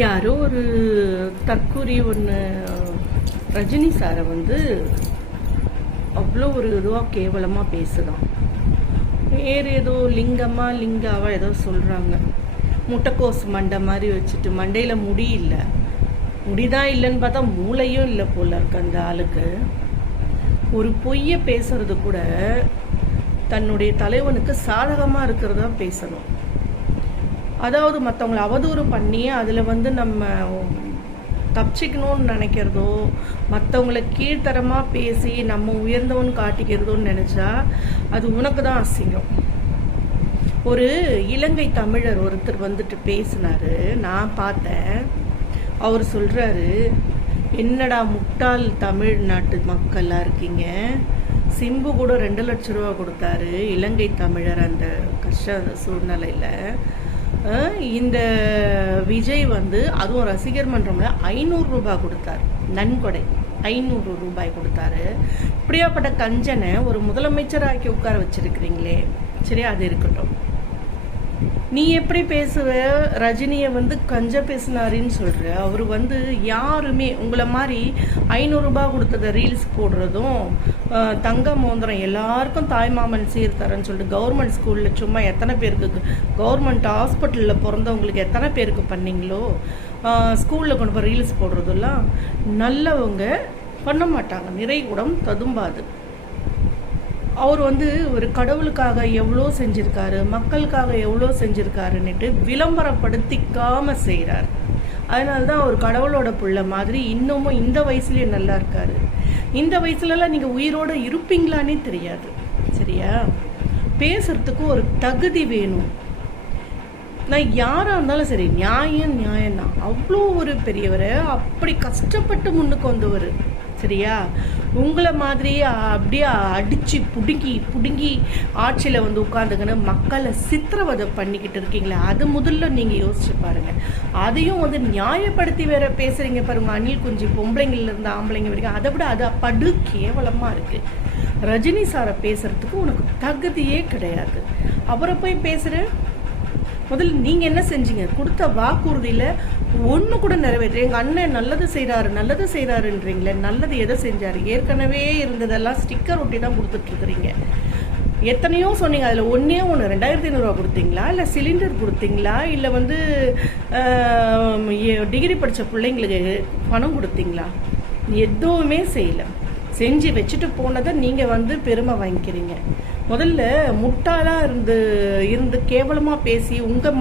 யாரோ ஒரு தற்கூரி ஒன்று ரஜினி சாரை வந்து அவ்வளோ ஒரு இதுவாக கேவலமாக பேசுதான். வேறு ஏதோ லிங்காவா ஏதோ சொல்கிறாங்க. முட்டைக்கோஸ் மண்டை மாதிரி வச்சுட்டு மண்டையில் முடி இல்லை, முடிதான் இல்லைன்னு பார்த்தா மூளையும் இல்லை போல இருக்கு அந்த ஆளுக்கு. ஒரு பொய்யை பேசுறது கூட தன்னுடைய தலைவனுக்கு சாதகமாக இருக்கிறதா பேசணும். அதாவது மற்றவங்களை அவதூறு பண்ணி அதில் வந்து நம்ம தப்பிச்சிக்கணும்னு நினைக்கிறதோ, மற்றவங்களை கீழ்த்தரமாக பேசி நம்ம உயர்ந்தவன் காட்டிக்கிறதோன்னு நினச்சா அது உனக்கு தான் அசிங்கம். ஒரு இலங்கை தமிழர் ஒருத்தர் வந்துட்டு பேசினாரு, நான் பார்த்தேன். அவர் சொல்கிறாரு, என்னடா முட்டாள் தமிழ்நாட்டு மக்களாக இருக்கீங்க. சிம்பு கூட 2 லட்ச ரூபா கொடுத்தாரு இலங்கை தமிழர் அந்த கஷ்ட சூழ்நிலையில். இந்த விஜய் வந்து அதுவும் ரசிகர் மன்றம்ல 500 ரூபாய் கொடுத்தாரு, நன்கொடை 500 ரூபாய் கொடுத்தாரு. இப்படியாப்பட்ட கஞ்சனை ஒரு முதலமைச்சராக்கி உட்கார வச்சிருக்கிறீங்களே. சரி, அது இருக்கட்டும். நீ எப்படி பேசுவ? ரஜினியை வந்து கஞ்ச பேசினாருன்னு சொல்ற. அவர் வந்து யாருமே உங்களை மாதிரி 500 ரூபாய் கொடுத்தத ரீல்ஸ் போடுறதும், தங்க மோந்திரம் எல்லாருக்கும் தாய்மாமன் சீர்தரன்னு சொல்லிட்டு கவர்மெண்ட் ஸ்கூலில் சும்மா எத்தனை பேருக்கு, கவர்மெண்ட் ஹாஸ்பிட்டலில் பிறந்தவங்களுக்கு எத்தனை பேருக்கு பண்ணீங்களோ, ஸ்கூலில் கொண்டு போய் ரீல்ஸ் போடுறதெல்லாம் நல்லவங்க பண்ண மாட்டாங்க. நிறைகுடம் ததும்பாது. அவர் வந்து ஒரு கடவுளுக்காக எவ்வளோ செஞ்சுருக்காரு, மக்களுக்காக எவ்வளோ செஞ்சுருக்காருன்னுட்டு விளம்பரப்படுத்திக்காம செய்கிறார். அதனால தான் அவர் கடவுளோட பிள்ளை மாதிரி இன்னமும் இந்த வயசுலேயே நல்லா இருக்காரு. இந்த வயசுலலாம் நீங்கள் உயிரோடு இருப்பீங்களானே தெரியாது. சரியா? பேசுறதுக்கு ஒரு தகுதி வேணும். நான் யாராக இருந்தாலும் சரி, நியாயம் தான். அவ்வளோ ஒரு பெரியவர், அப்படி கஷ்டப்பட்டு முன்னுக்கு வந்தவர். சரியா? உங்களை மாதிரி அப்படியே அடித்து புடுங்கி ஆட்சியில் வந்து உட்காந்துக்கின்னு மக்களை சித்திரவதை பண்ணிக்கிட்டு இருக்கீங்களே, அது முதல்ல நீங்கள் யோசிச்சு பாருங்கள். அதையும் வந்து நியாயப்படுத்தி வேற பேசுகிறீங்க பாருங்க. அணில் குஞ்சு பொம்பளைங்கள்லேருந்து ஆம்பளைங்க வரைக்கும், அதை விட அது படு கேவலமாக இருக்குது. ரஜினி சாரை பேசுகிறதுக்கு உனக்கு தகுதியே கிடையாது. அவரை போய் பேசுகிற முதல்ல நீங்கள் என்ன செஞ்சீங்க? கொடுத்த வாக்குறுதியில் ஒன்று கூட நிறைவேற்ற. எங்கள் அண்ணன் நல்லது செய்கிறாருன்றீங்களே, நல்லது எதை செஞ்சார்? ஏற்கனவே இருந்ததெல்லாம் ஸ்டிக்கர் ஒட்டி தான் கொடுத்துட்ருக்குறீங்க. எத்தனையோ சொன்னீங்க, அதில் ஒன்றே 2500 ரூபா கொடுத்தீங்களா, இல்லை சிலிண்டர் கொடுத்தீங்களா, இல்லை வந்து டிகிரி படித்த பிள்ளைங்களுக்கு பணம் கொடுத்தீங்களா? எதுவுமே செய்யலை. செஞ்சு வச்சுட்டு போனதை நீங்கள் வந்து பெருமை வாங்கிக்கிறீங்க. முதல்ல முட்டாளாக இருந்து கேவலமாக பேசி உங்கள்